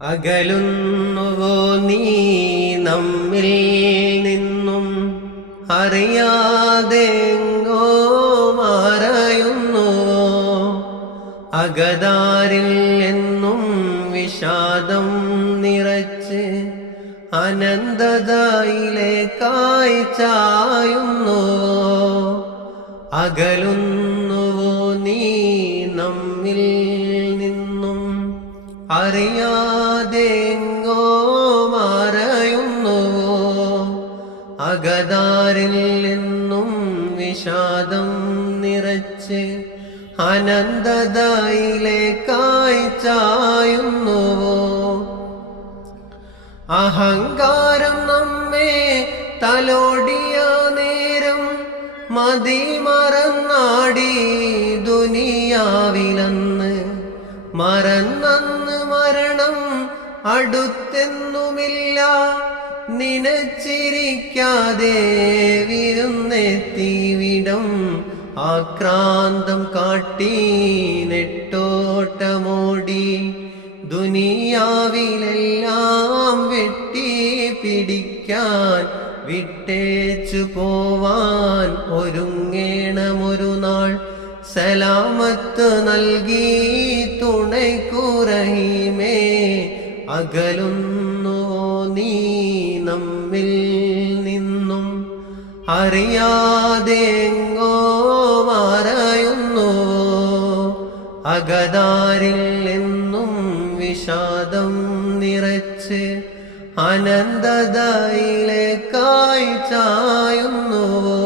അകലുന്നുവോ നീ നമ്മിൽ നിന്നും അറിയാതെങ്ങോ മറയുന്നുവോ അകതാരിൽ എന്നും വിഷാദം നിറച്ച് അനന്തതയിലേക്കായി ചായുന്നുവോ അകലുന്നുവോ നീ നമ്മിൽ നിന്നും അറിയാതെങ്ങോ മറയുന്നുവോ അകതാരിൽ നിന്നും വിഷാദം നിറച്ച് അനന്തതയിലേക്കായി ചായുന്നുവോ അഹങ്കാരം നമ്മെ തലോടിയ നേരം മതി മറന്നാടി ദുനിയാവിലന്ന് മറന്നന്ന് മരണം അടുത്തെന്നുമില്ല നിനച്ചിരിക്കാതെ വിരുന്നെത്തിവിടം ആക്രാന്തം കാട്ടി നെട്ടോട്ടമോടി ദുനിയാവിലെല്ലാം വെട്ടി പിടിക്കാൻ വിട്ടേച്ചു പോവാൻ ഒരുങ്ങേണമൊരു നാൾ സലാമത്ത് നൽകി തുണയ്ക്കുറഹിമേ അകലുന്നുവോ നീ നമ്മിൽ നിന്നും അറിയാതെങ്ങോ മറയുന്നുവോ അകതാരിൽ എന്നും വിഷാദം നിറച്ച് അനന്തതയിലേക്കായി ചായുന്നുവോ